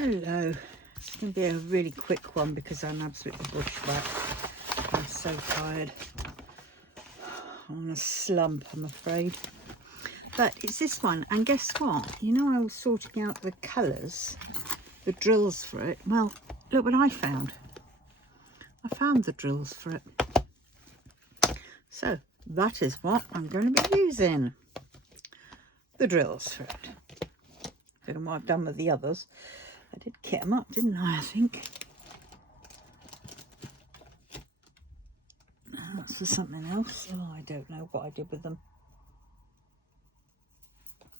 Hello. It's going to be a really quick one because I'm absolutely bushwhacked. I'm so tired. I'm on a slump, I'm afraid. But it's this one, and guess what? You know, I was sorting out the colours, the drills for it. Well, look what I found. I found the drills for it. So that is what I'm going to be using. The drills for it. Don't know what I've done with the others. I did kit them up, didn't I think? That's for something else. Oh, I don't know what I did with them.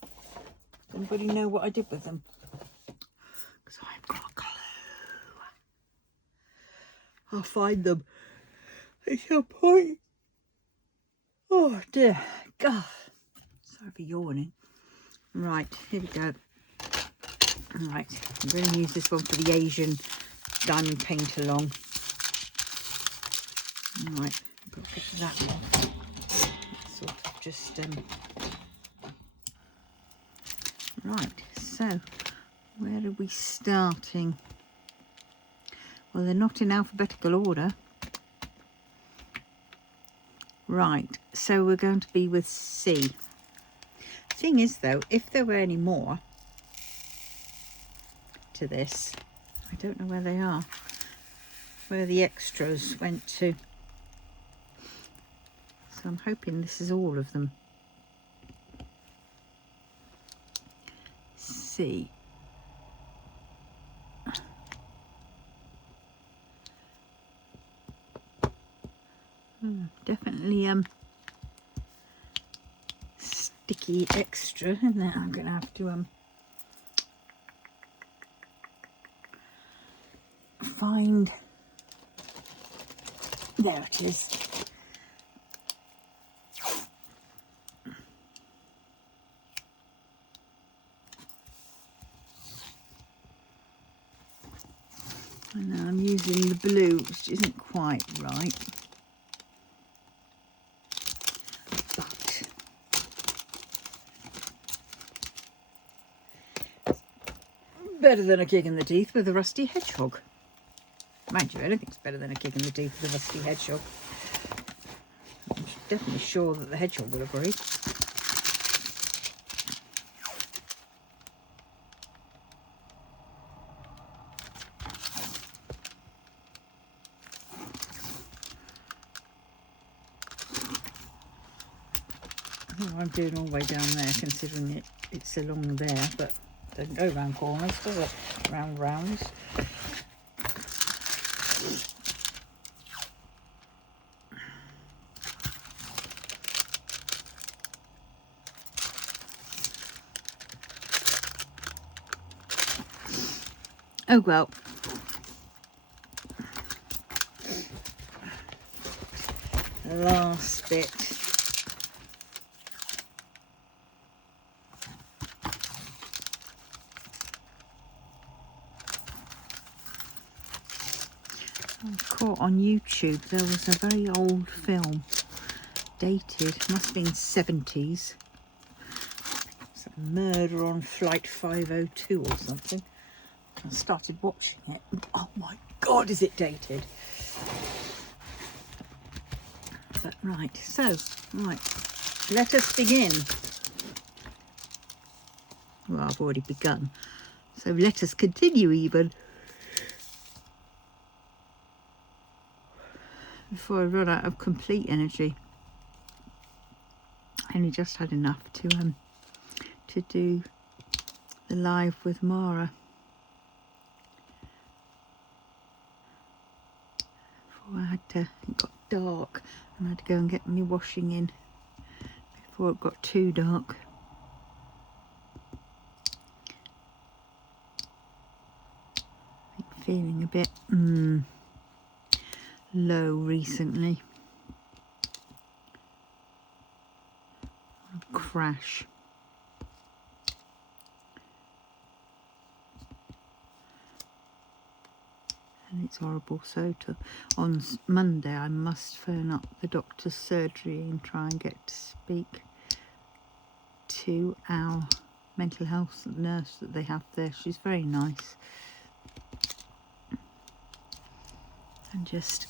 Does anybody know what I did with them? Because I've got a clue. I'll find them at some point. Oh dear. God. Sorry for yawning. Right, here we go. Right, I'm going to use this one for the Asian diamond paint along. Right, I've got to get that one. Sort of just right, so where are we starting? Well, they're not in alphabetical order. Right, so we're going to be with C. Thing is though, if there were any more to this, I don't know where they are, where the extras went to. So I'm hoping this is all of them. C. Definitely sticky extra, isn't it? I'm gonna have to find, there it is. And now I'm using the blue, which isn't quite right. Better than a kick in the teeth with a rusty hedgehog. Mind you, anything's better than a kick in the teeth with a rusty hedgehog. I'm definitely sure that the hedgehog will agree. Oh, I'm doing all the way down there, considering it's along there, but it doesn't go round corners, does it? Round rounds. Oh well. Last bit. I caught on YouTube there was a very old film, dated, must have been 70s. It's a Murder on Flight 502 or something. I started watching it. Oh my God, is it dated? But right, so, right, let us begin. Well, I've already begun. So let us continue even. Before I run out of complete energy. I only just had enough to do the live with Mara. Before I had to, it got dark and I had to go and get my washing in before it got too dark. I'm feeling a bit low recently. Crash. And it's horrible. So on Monday I must phone up the doctor's surgery and try and get to speak to our mental health nurse that they have there. She's very nice. and just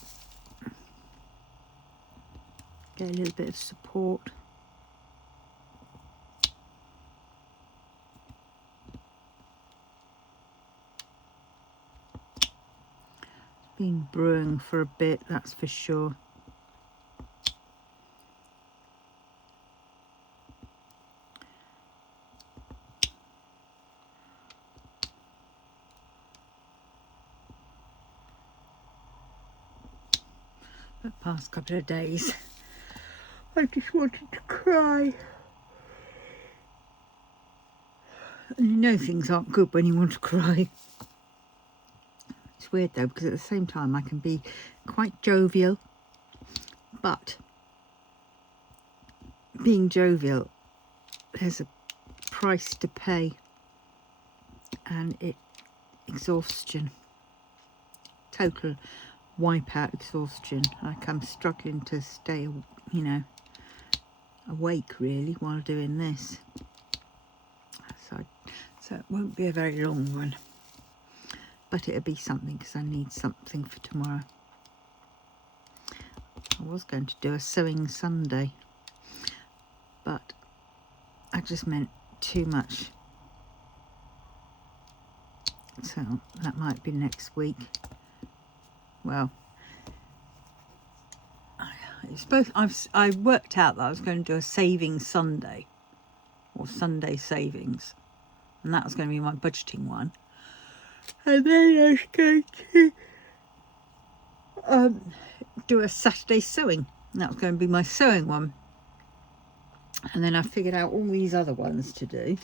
get a little bit of support. It's been brewing for a bit, that's for sure. The past couple of days I just wanted to cry. And you know things aren't good when you want to cry. It's weird though, because at the same time I can be quite jovial, but being jovial, there's a price to pay, and exhaustion, total wipeout exhaustion. Like I'm struggling to stay, you know, awake really while doing this. So it won't be a very long one, but it'll be something because I need something for tomorrow. I was going to do a sewing Sunday, but I just meant too much. So that might be next week. Well, I worked out that I was going to do a savings Sunday, or Sunday savings, and that was going to be my budgeting one. And then I was going to do a Saturday sewing, and that was going to be my sewing one. And then I figured out all these other ones to do.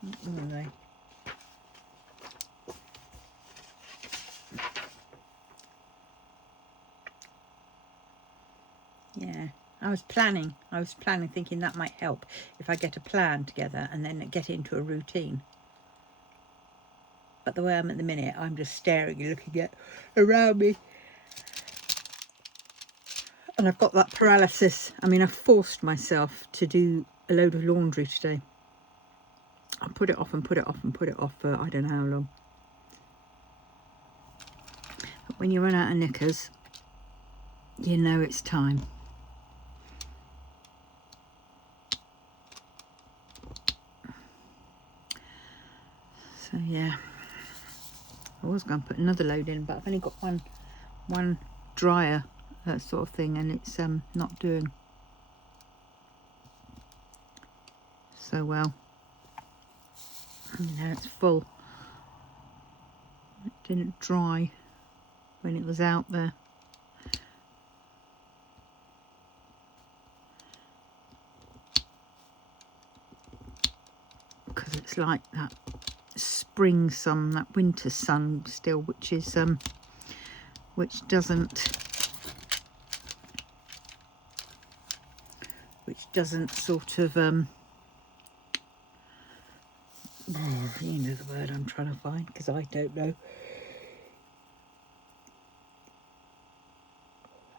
What are they? Yeah, I was planning thinking that might help if I get a plan together and then get into a routine. But the way I'm at the minute, I'm just staring and looking at around me. And I've got that paralysis. I mean, I forced myself to do a load of laundry today. I put it off and put it off and put it off for I don't know how long. But when you run out of knickers, you know it's time. So yeah, I was going to put another load in, but I've only got one dryer, that sort of thing, and it's not doing so well. Now it's full. It didn't dry when it was out there. Because it's like that spring sun, that winter sun still, which is which doesn't sort of oh, you know the word I'm trying to find, because I don't know.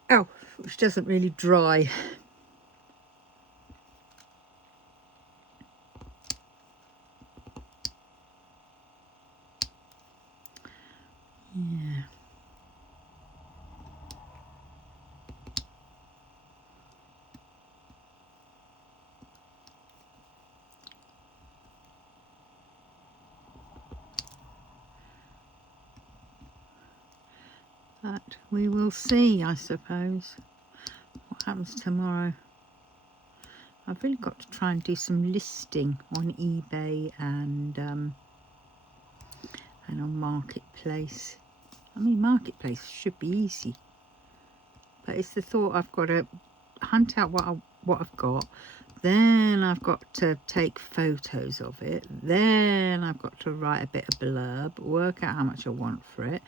Oh, which doesn't really dry. Yeah. But we will see, I suppose, what happens tomorrow. I've really got to try and do some listing on eBay and on Marketplace. I mean, Marketplace should be easy, but it's the thought I've got to hunt out what I've got, then I've got to take photos of it, then I've got to write a bit of blurb, work out how much I want for it,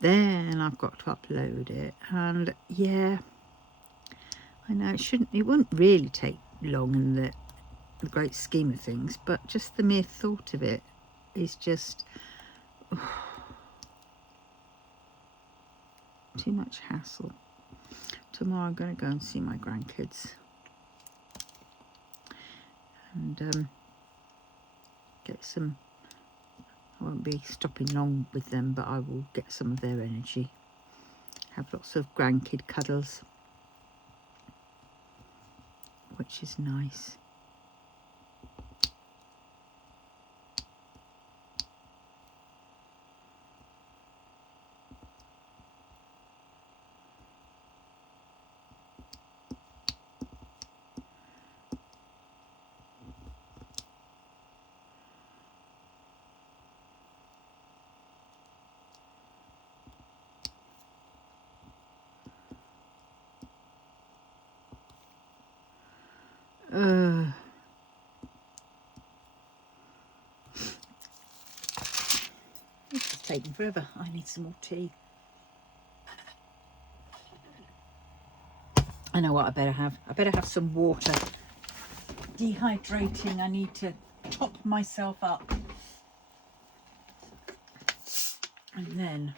then I've got to upload it. And yeah, I know it wouldn't really take long in the great scheme of things, but just the mere thought of it is just too much hassle. Tomorrow I'm going to go and see my grandkids, and get some, I won't be stopping long with them, but I will get some of their energy. Have lots of grandkid cuddles, which is nice. This is taking forever. I need some more tea. I know what I better have. I better have some water. Dehydrating. I need to top myself up. And then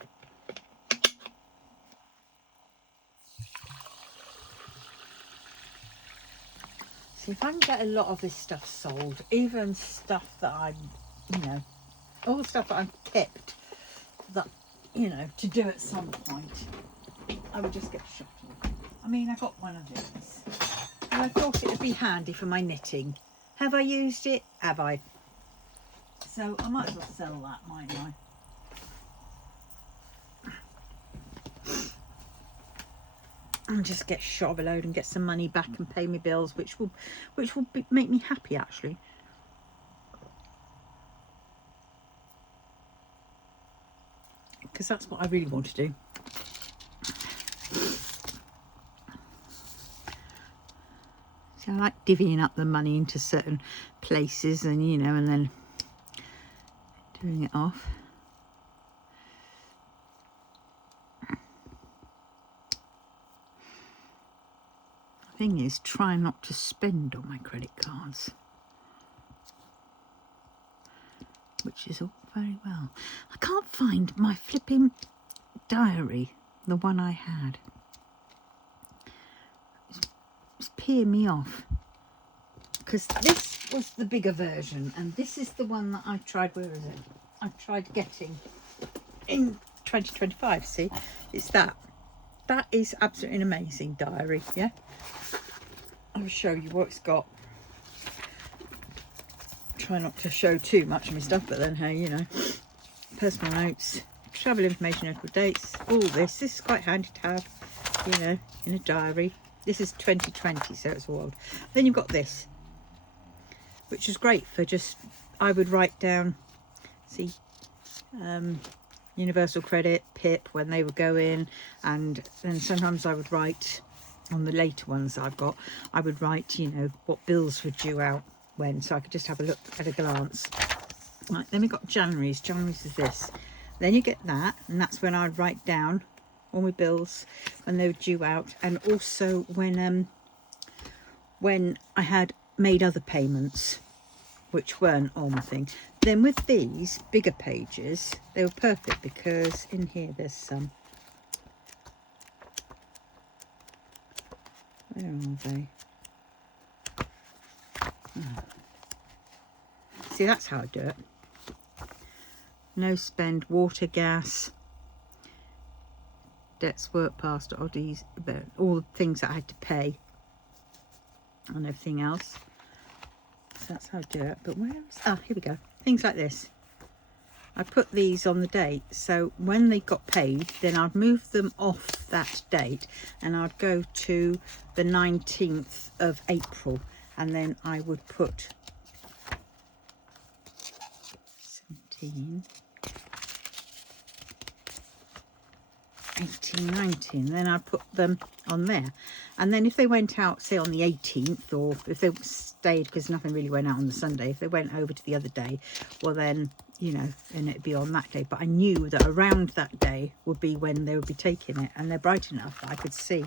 see if I can get a lot of this stuff sold, even stuff that I'm, you know, all the stuff that I've kept that, you know, to do at some point, I would just get shot of. I mean, I got one of these and I thought it would be handy for my knitting. Have I used it? Have I? So I might as well sell that, mightn't I? And just get shot of a load and get some money back and pay me bills, which will make me happy, actually. Because that's what I really want to do. So I like divvying up the money into certain places, and you know, and then doing it off. The thing is, try not to spend on my credit cards, which is all very well. I can't find my flipping diary, the one I had. It's peeing me off, because this was the bigger version and this is the one that I tried, where is it? I tried getting in 2025. See, it's that. That is absolutely an amazing diary, yeah? I'll show you what it's got. Try not to show too much of my stuff, but then hey, you know, personal notes, travel information, record dates, all this. This is quite handy to have, you know, in a diary. This is 2020, so it's all old. Then you've got this, which is great for just, I would write down, see, Universal Credit, PIP, when they would go in, and then sometimes I would write on the later ones that I've got, I would write, you know, what bills were due out when, so I could just have a look at a glance. Right, then we've got January's. January's is this. Then you get that, and that's when I'd write down all my bills when they were due out, and also when I had made other payments which weren't on the thing. Then with these bigger pages, they were perfect, because in here there's some, where are they? Oh. See, that's how I do it. No spend, water, gas, debts, work past, oddies, all the things that I had to pay and everything else. So that's how I do it. But where else? Ah, here we go. Things like this. I put these on the date, so when they got paid, then I'd move them off that date and I'd go to the 19th of April, and then I would put 17, 18, 19, then I'd put them on there. And then if they went out, say on the 18th, or if they stayed, because nothing really went out on the Sunday, if they went over to the other day, well then, you know, and it'd be on that day. But I knew that around that day would be when they would be taking it, and they're bright enough that I could see.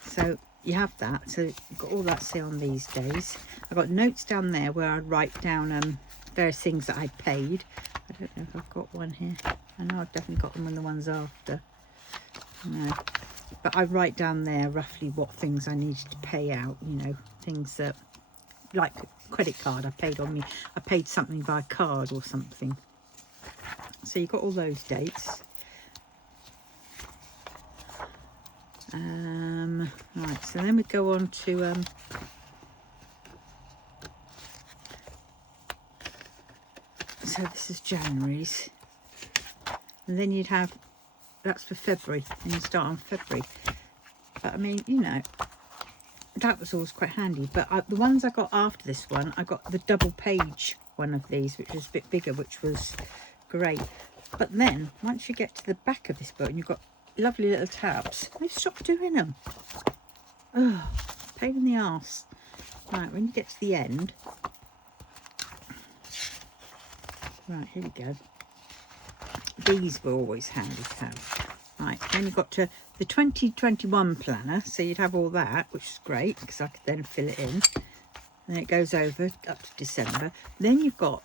So you have that. So you've got all that, say, on these days. I've got notes down there where I'd write down various things that I'd paid. I don't know if I've got one here. I know I've definitely got them on the ones after. No. But I write down there roughly what things I needed to pay out, you know, things that like credit card. I paid something by card or something. So you've got all those dates. Right, so then we go on to so this is January's, and then you'd have, that's for February, and you start on February. But I mean, you know, that was always quite handy. But the ones I got after this one, I got the double page one of these, which was a bit bigger, which was great. But then once you get to the back of this book and you've got lovely little tabs, they've stopped doing them. Oh, pain in the arse. Right, when you get to the end, right, here we go. These were always handy to have. Right, then you got to the 2021 planner, so you'd have all that, which is great because I could then fill it in. And it goes over up to December. Then you've got,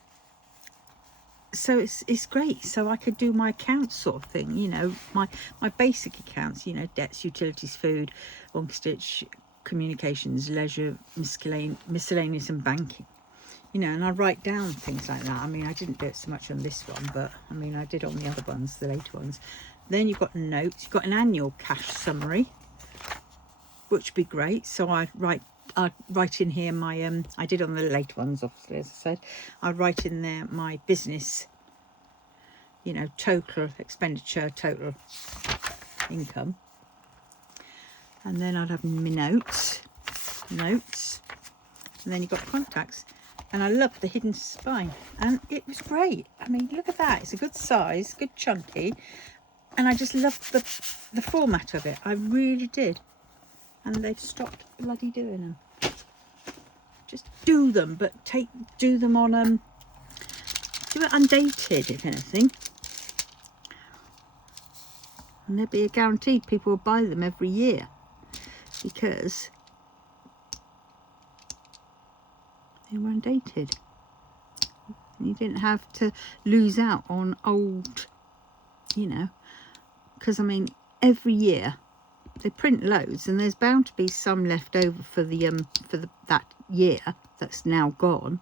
so it's great. So I could do my accounts sort of thing, you know, my basic accounts, you know, debts, utilities, food, mortgage, communications, leisure, miscellaneous and banking. You know, and I write down things like that. I mean, I didn't do it so much on this one, but I mean, I did on the other ones, the later ones. Then you've got notes. You've got an annual cash summary, which would be great. So I'd write in here my, I did on the later ones, obviously, as I said. I'd write in there my business, you know, total expenditure, total income. And then I'd have my notes. And then you've got contacts. And I love the hidden spine, and it was great. I mean, look at that. It's a good size, good chunky, and I just loved the format of it. I really did. And they've stopped bloody doing them. Just do them, but do them on do it undated, if anything. And there'd be a guarantee people will buy them every year, because they were undated. You didn't have to lose out on old, you know, because I mean, every year they print loads, and there's bound to be some left over for that year that's now gone.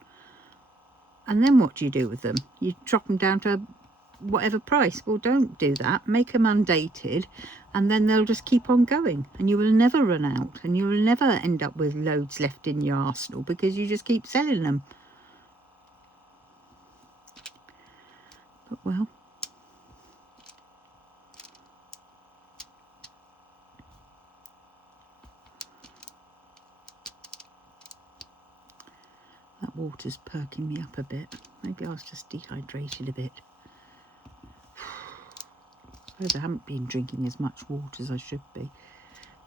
And then what do you do with them? You drop them down to whatever price. Well, don't do that. Make them undated, and then they'll just keep on going, and you will never run out, and you will never end up with loads left in your arsenal because you just keep selling them. But well, that water's perking me up a bit. Maybe I was just dehydrated a bit. I haven't been drinking as much water as I should be,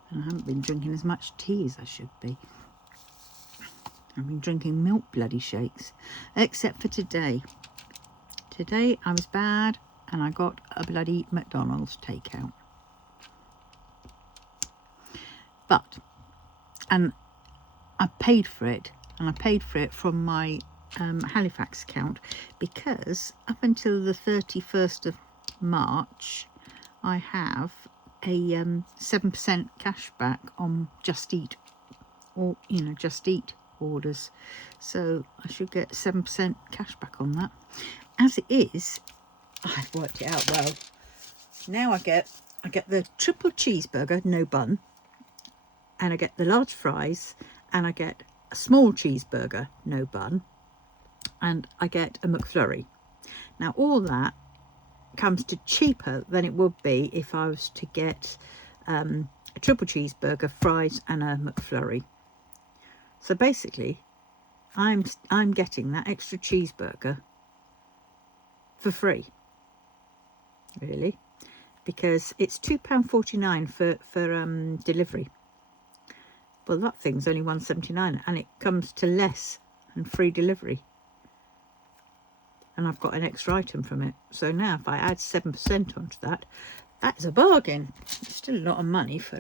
and I haven't been drinking as much tea as I should be. I've been drinking milk bloody shakes, except for today. Today I was bad and I got a bloody McDonald's takeout. And I paid for it, and I paid for it from my Halifax account, because up until the 31st of March I have a 7% cash back on Just Eat, or you know, Just Eat orders, so I should get 7% cash back on that. As it is, I've worked it out well. Now I get the triple cheeseburger, no bun, and I get the large fries, and I get a small cheeseburger, no bun, and I get a McFlurry. Now all that comes to cheaper than it would be if I was to get a triple cheeseburger, fries and a McFlurry. So basically I'm getting that extra cheeseburger for free, really, because it's £2.49 for delivery. Well, that thing's only £1.79, and it comes to less than free delivery. And I've got an extra item from it. So now if I add 7% onto that, that's a bargain. It's still a lot of money for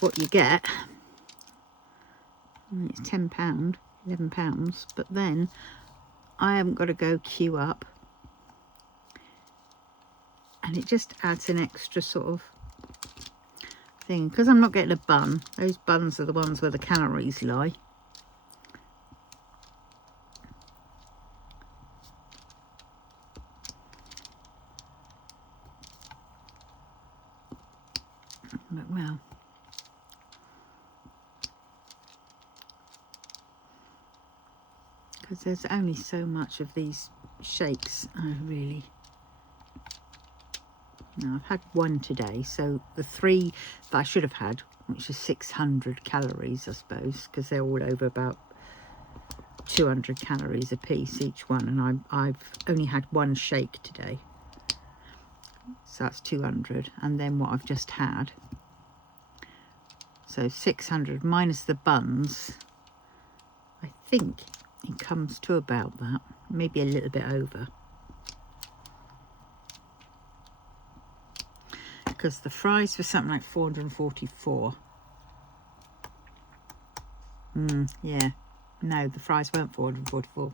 what you get. It's £10, £11, but then I haven't got to go queue up, and it just adds an extra sort of thing, because I'm not getting a bun. Those buns are the ones where the calories lie. because there's only so much of these shakes. No, I've had one today, so the 3 that I should have had, which is 600 calories, I suppose, because they're all over about 200 calories a piece each one, and I've only had one shake today, so that's 200, and then what I've just had, so 600 minus the buns, I think it comes to about that, maybe a little bit over, because the fries were something like 444. Yeah, no, the fries weren't 444.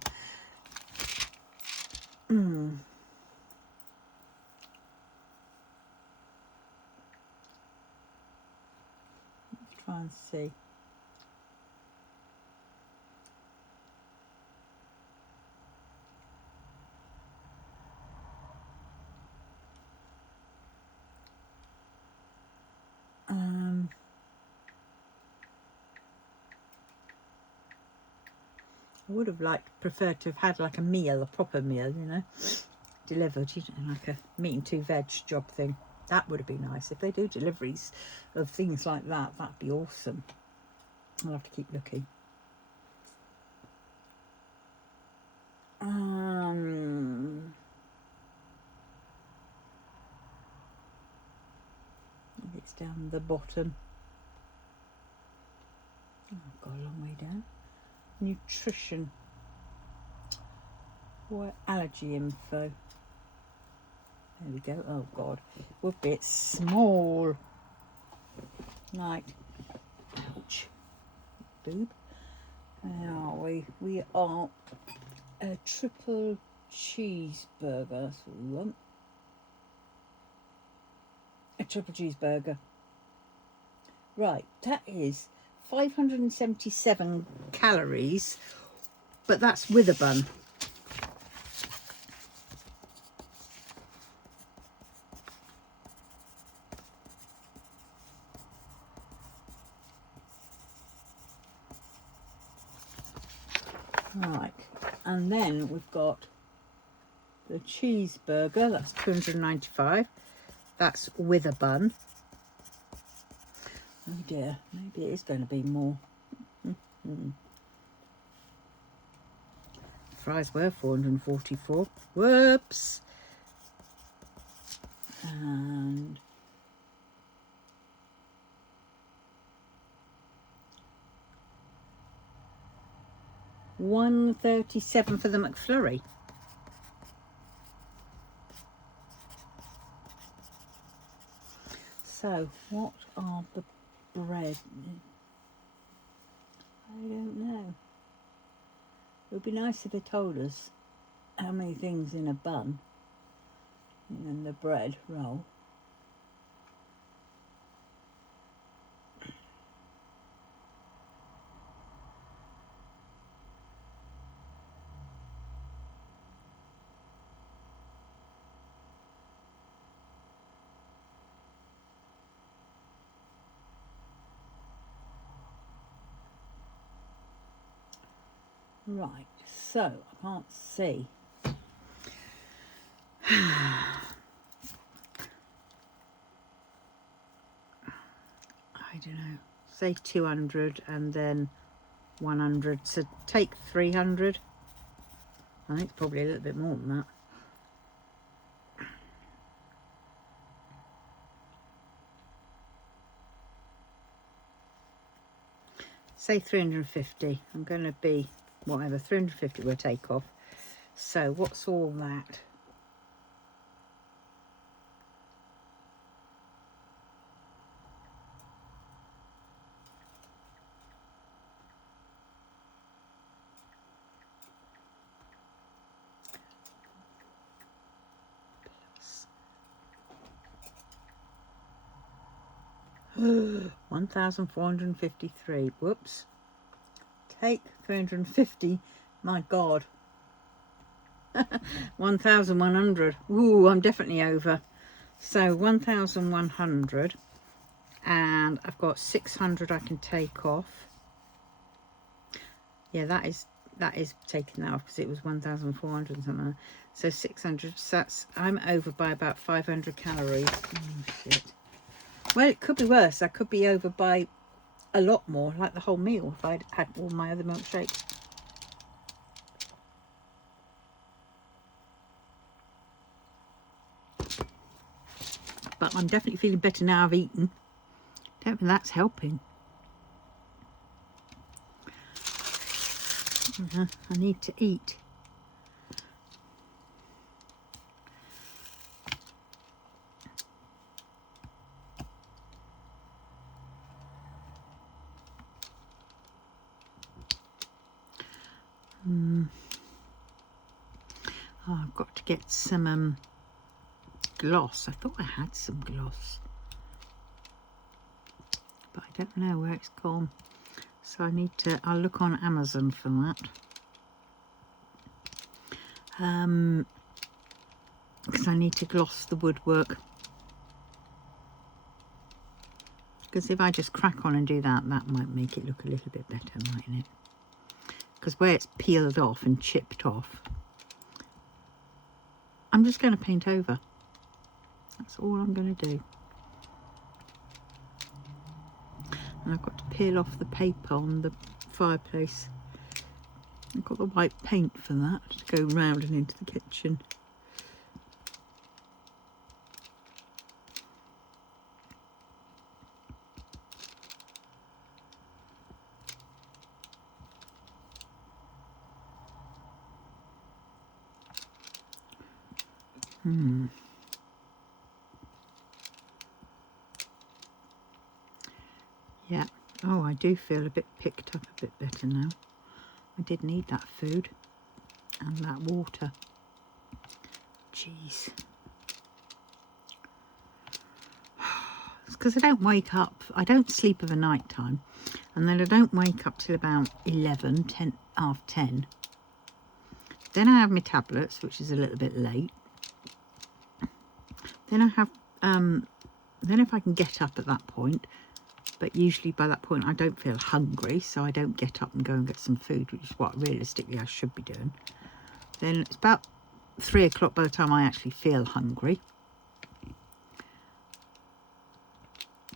Let's try and see. I would have preferred to have had like a meal, a proper meal, you know, delivered, you know, like a meat and 2 veg job thing. That would have been nice. If they do deliveries of things like that, that'd be awesome. I'll have to keep looking. It's down the bottom. Oh, I've got a long way down. Nutrition or allergy info. There we go. Oh God, we're a bit small. Right. Ouch. Boob. Where are we? We are a triple cheeseburger. That's what we want. A triple cheeseburger. Right, that is 577 calories, but that's with a bun. Right, and then we've got the cheeseburger, that's 295. That's with a bun. Oh dear, maybe it is going to be more. Fries were 444. Whoops. And $1.37 for the McFlurry. So, what are the bread? I don't know. It would be nice if they told us how many things in a bun and then the bread roll. Right, so I can't see. I don't know, say 200 and then 100, so take 300. I think it's probably a little bit more than that. Say 350. I'm going to be whatever, 350 we'll take off. So what's all that? Plus 1,453. Whoops. Take 350. My God. 1,100. Ooh, I'm definitely over. So 1,100, and I've got 600 I can take off. Yeah, that is that is taking that off because it was 1,400 something. So 600, so that's, I'm over by about 500 calories. Oh, shit. Well, it could be worse. I could be over by a lot more, like the whole meal, if I'd had all my other milkshakes. But I'm definitely feeling better now I've eaten. Don't think that's helping. I need to eat. Oh, I've got to get some gloss. I thought I had some gloss, but I don't know where it's gone. So I need to, I'll look on Amazon for that. Because I need to gloss the woodwork. Because if I just crack on and do that, that might make it look a little bit better, mightn't it? Because where it's peeled off and chipped off, I'm just going to paint over. That's all I'm going to do. And I've got to peel off the paper on the fireplace. I've got the white paint for that to go round and into the kitchen. Yeah. Oh, I do feel a bit picked up, a bit better now. I did need that food and that water. Jeez. It's because I don't wake up. I don't sleep of a night time. And then I don't wake up till about 11, 10, half 10. Then I have my tablets, which is a little bit late. Then I have, then if I can get up at that point, but usually by that point I don't feel hungry, so I don't get up and go and get some food, which is what realistically I should be doing. Then it's about 3 o'clock by the time I actually feel hungry.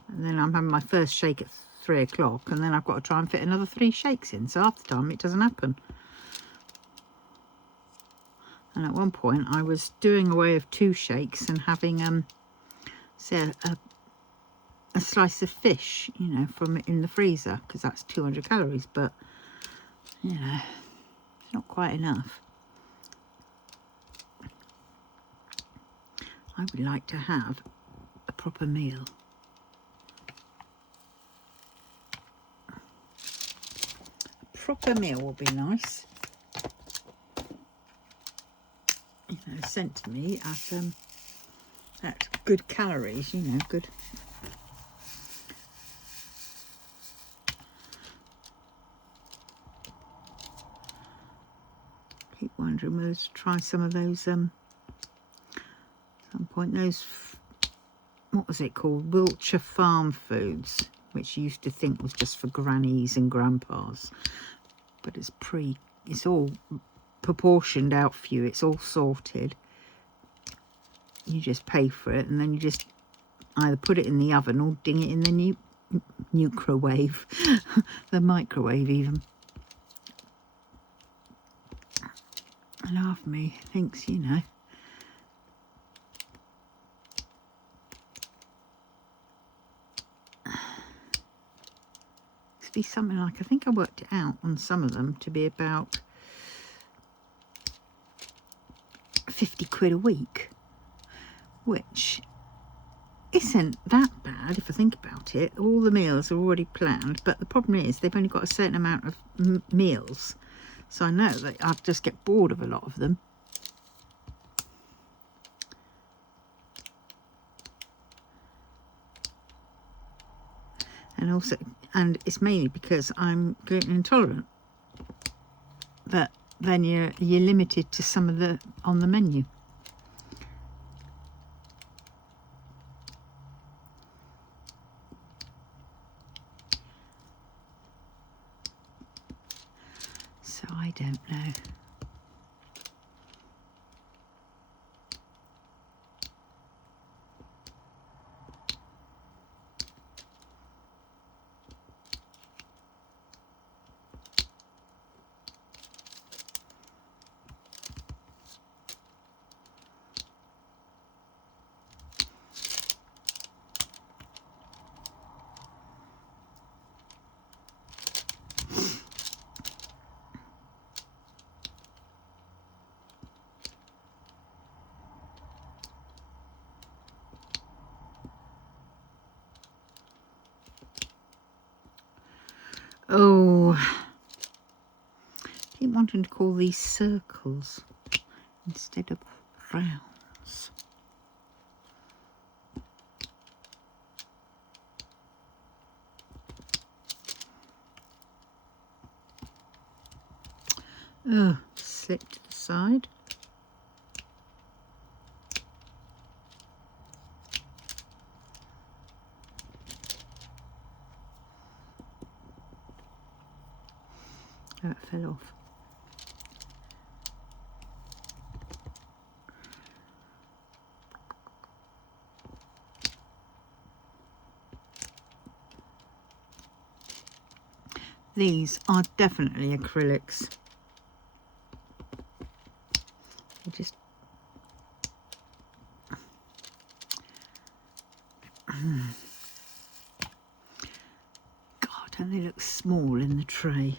And then I'm having my first shake at 3 o'clock, and then I've got to try and fit another 3 shakes in, so half the time it doesn't happen. And at one point I was doing away of 2 shakes and having say a slice of fish, you know, from in the freezer, because that's 200 calories, but you know, it's not quite enough. I would like to have a proper meal. A proper meal will be nice. You know, sent to me at good calories, you know, good. Keep wondering whether to try some of those some point, those, what was it called, Wiltshire Farm Foods, which you used to think was just for grannies and grandpas, but it's all proportioned out for you, it's all sorted. You just pay for it, and then you just either put it in the oven or ding it in the microwave, the microwave even. And half of me thinks, you know, to be something like, I think I worked it out on some of them to be about 50 quid a week, which isn't that bad if I think about it. All the meals are already planned, but the problem is they've only got a certain amount of meals, so I know that I'll just get bored of a lot of them. And also, and it's mainly because I'm gluten intolerant, that then you're limited to some of the on the menu. So I don't know. Oh, I keep wanting to call these circles instead of rounds. Oh, slip to the side. Oh, it fell off. These are definitely acrylics. You just God, don't they look small in the tray?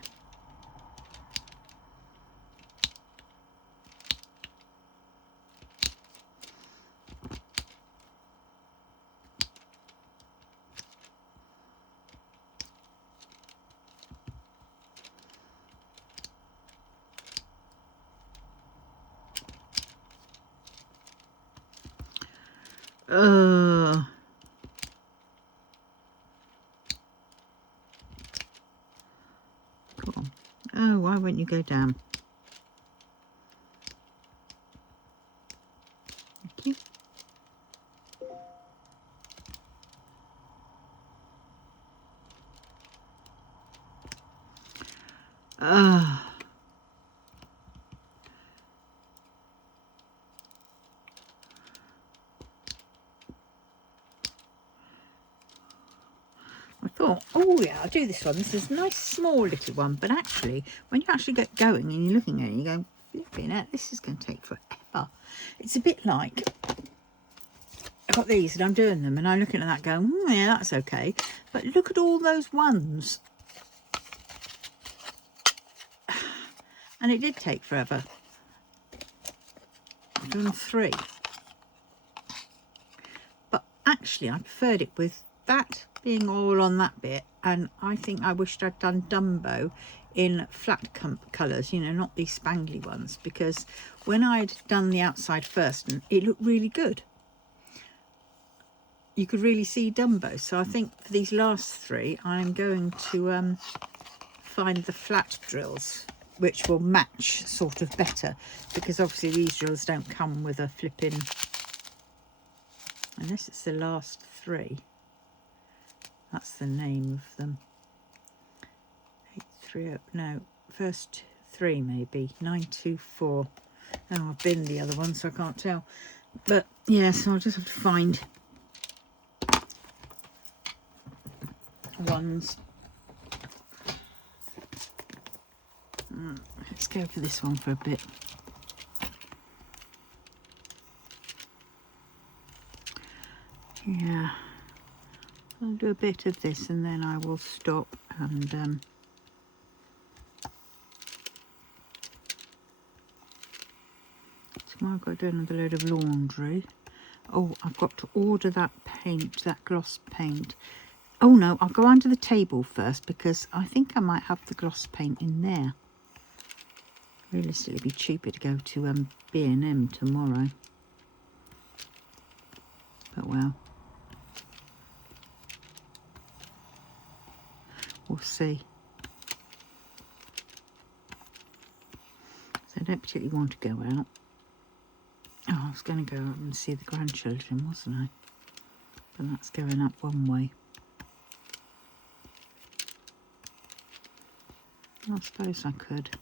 Cool. Oh, why won't you go down? Thank you. I thought, oh yeah, I'll do this one. This is a nice small little one, but actually, when you actually get going and you're looking at it, you go, flipping it, this is going to take forever. It's a bit like, I've got these and I'm doing them and I'm looking at that going, yeah, that's okay. But look at all those ones. And it did take forever. I've done 3. But actually, I preferred it with that being all on that bit, and I think I wished I'd done Dumbo in flat colours, you know, not these spangly ones, because when I'd done the outside first, and it looked really good, you could really see Dumbo. So I think for these last 3 I'm going to find the flat drills which will match sort of better, because obviously these drills don't come with a flipping, unless it's the last 3. That's the name of them. 830, no, first 3 maybe. 924. Oh, I've been the other one, so I can't tell. But yeah, so I'll just have to find ones. Let's go for this one for a bit. Yeah. I'll do a bit of this and then I will stop and tomorrow I've got to do another load of laundry. Oh, I've got to order that paint, that gloss paint. Oh no, I'll go under the table first because I think I might have the gloss paint in there. Realistically, it'd be cheaper to go to B&M tomorrow. But well, we'll see. So I don't particularly want to go out. Oh, I was going to go up and see the grandchildren, wasn't I? But that's going up one way. I suppose I could.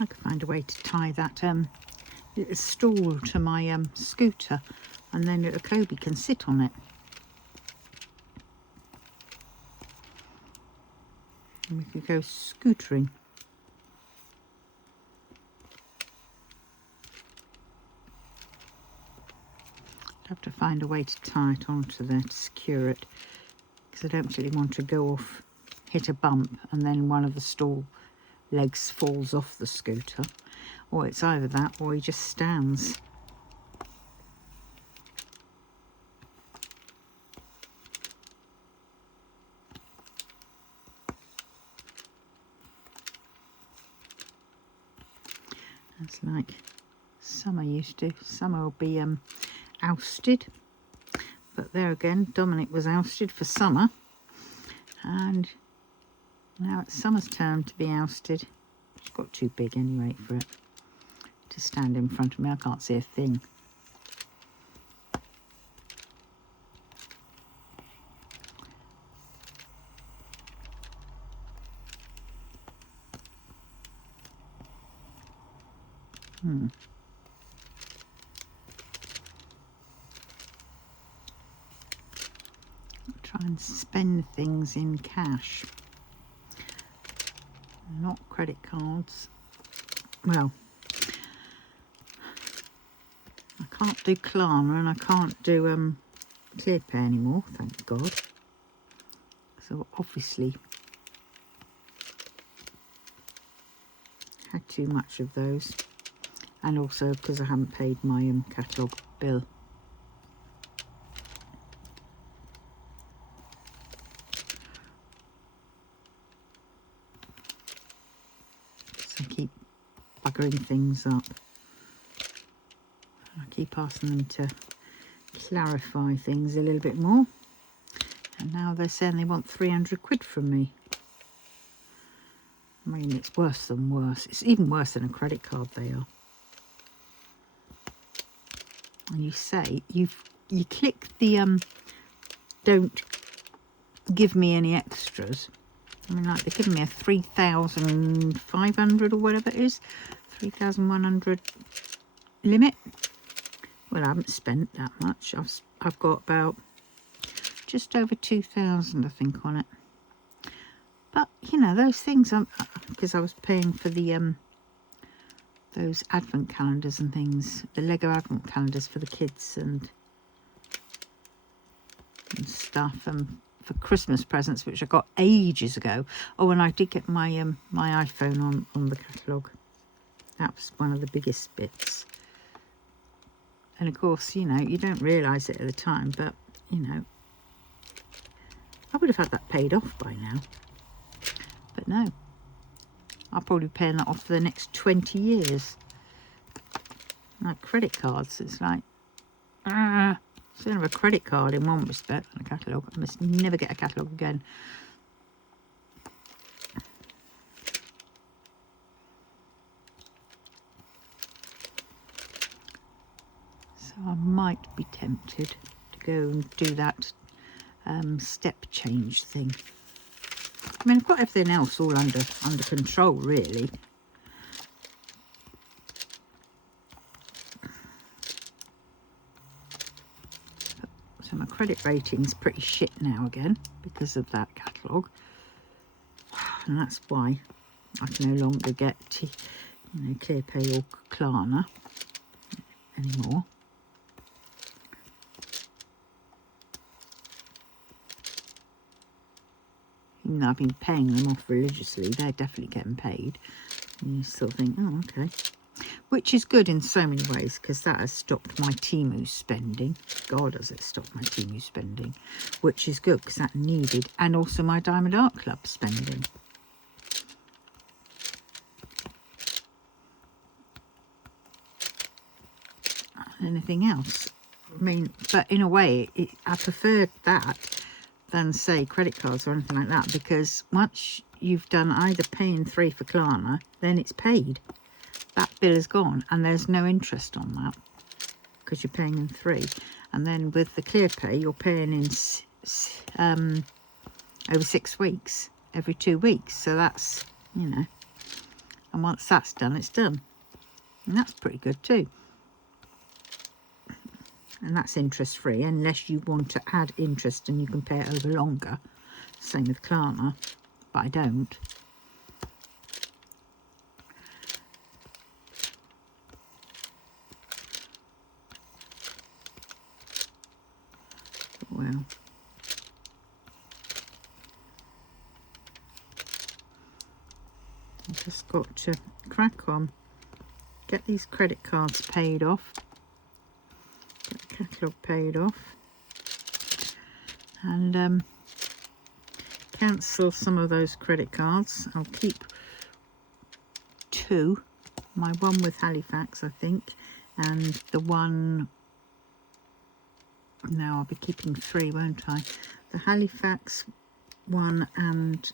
I could find a way to tie that little stool to my scooter, and then little Kobe can sit on it. And we could go scootering. I'd have to find a way to tie it onto there to secure it, because I don't particularly want to go off, hit a bump, and then one of the stall legs falls off the scooter. Or it's either that or he just stands. That's like Summer used to. Summer will be ousted. But there again, Dominic was ousted for Summer. And now it's Summer's turn to be ousted. She's got too big anyway for it to stand in front of me. I can't see a thing. I'll try and spend things in cash, not credit cards. Well, I can't do Klarna and I can't do ClearPay anymore, thank God. So obviously had too much of those, and also because I haven't paid my catalogue bill. So I keep buggering things up. I keep asking them to clarify things a little bit more, and now they're saying they want 300 quid from me. I mean, it's worse than worse. It's even worse than a credit card, they are. And you say, you click the don't give me any extras. I mean, like, they're giving me a 3,500 or whatever it is, 3,100 limit. Well, I haven't spent that much. I've got about just over 2,000, I think, on it. But you know, those things, because I was paying for the those advent calendars and things, the Lego advent calendars for the kids and stuff, and for Christmas presents, which I got ages ago. Oh, and I did get my my iPhone on the catalogue. That was one of the biggest bits. And of course, you know, you don't realise it at the time, but you know, I would have had that paid off by now. But no, I'll probably be paying that off for the next 20 years. Like credit cards, it's like, so I have a credit card in one respect and a catalogue. I must never get a catalogue again. So I might be tempted to go and do that step change thing. I mean, I've got everything else all under control, really. So my credit rating's pretty shit now again because of that catalogue, and that's why I can no longer get ClearPay or Klarna anymore. Even though I've been paying them off religiously, they're definitely getting paid. And you sort of think, oh, okay. Which is good in so many ways, because that has stopped my Temu spending. God, has it stopped my Temu spending. Which is good, because that needed. And also my Diamond Art Club spending. Anything else? I mean, but in a way, I preferred that than say credit cards or anything like that, because once you've done either paying 3 for Klarna, then it's paid. That bill is gone and there's no interest on that because you're paying in 3. And then with the ClearPay, you're paying in over 6 weeks, every 2 weeks. So that's, you know, And once that's done, it's done. And that's pretty good too. And that's interest free, unless you want to add interest and you can pay it over longer. Same with Klarna, but I don't. Well, I've just got to crack on, get these credit cards paid off, get the catalogue paid off, and cancel some of those credit cards. I'll keep 2, my one with Halifax I think, and the one, now I'll be keeping 3, won't I? The Halifax one and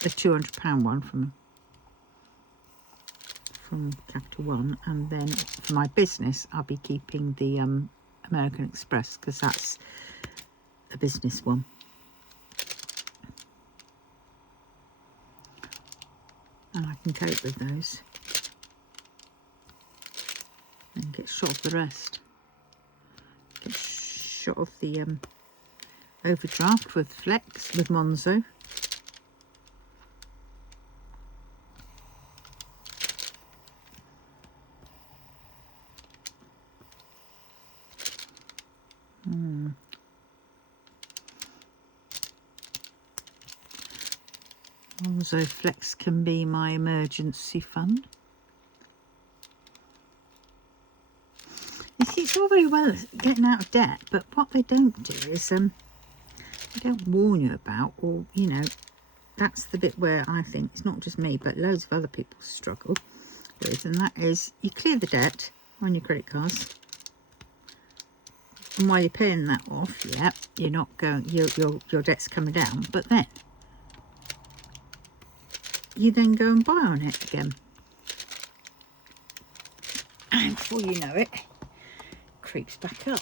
the £200 one from Capital One, and then for my business I'll be keeping the American Express, because that's the business one. And I can cope with those and get shot of the rest. Get shot of the overdraft with Flex, with Monzo. Monzo Flex can be my emergency fund. You see, it's all very well getting out of debt, but what they don't do is they don't warn you about, or you know, that's the bit where I think it's not just me but loads of other people struggle with, and that is you clear the debt on your credit cards, and while you're paying that off, yeah, you're not going, your debt's coming down, but then you then go and buy on it again, and before you know it, creeps back up.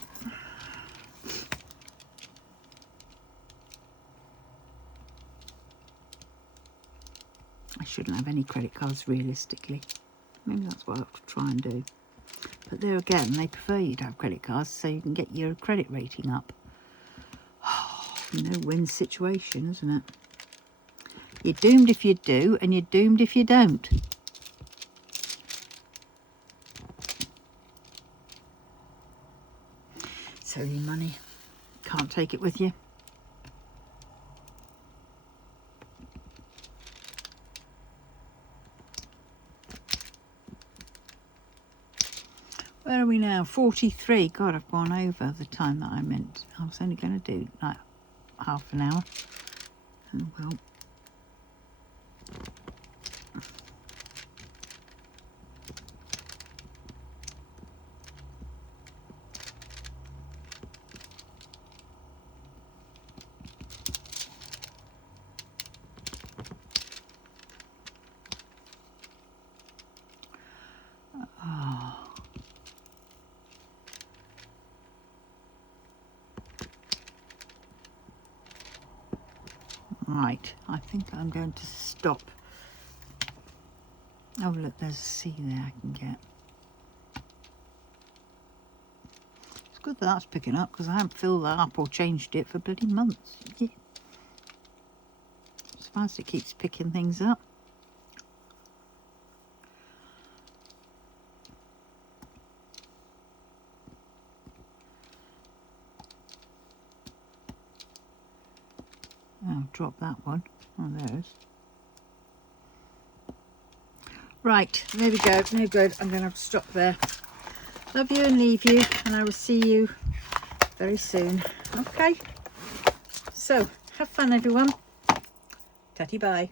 I shouldn't have any credit cards realistically. Maybe that's what I have to try and do. But there again, they prefer you to have credit cards so you can get your credit rating up. No-win situation, isn't it? You're doomed if you do, and you're doomed if you don't. So your money, can't take it with you. Where are we now? 43. God, I've gone over the time that I meant. I was only going to do like half an hour. Oh well. Right, I think I'm going to stop. Oh look, there's a sea there I can get. It's good that that's picking up, because I haven't filled that up or changed it for bloody months. Yeah. As far as it keeps picking things up. Oh, drop that one. Oh, there it is. Right, there we go. No good. I'm going to have to stop there. Love you and leave you, and I will see you very soon. Okay. So, have fun, everyone. Tatty bye.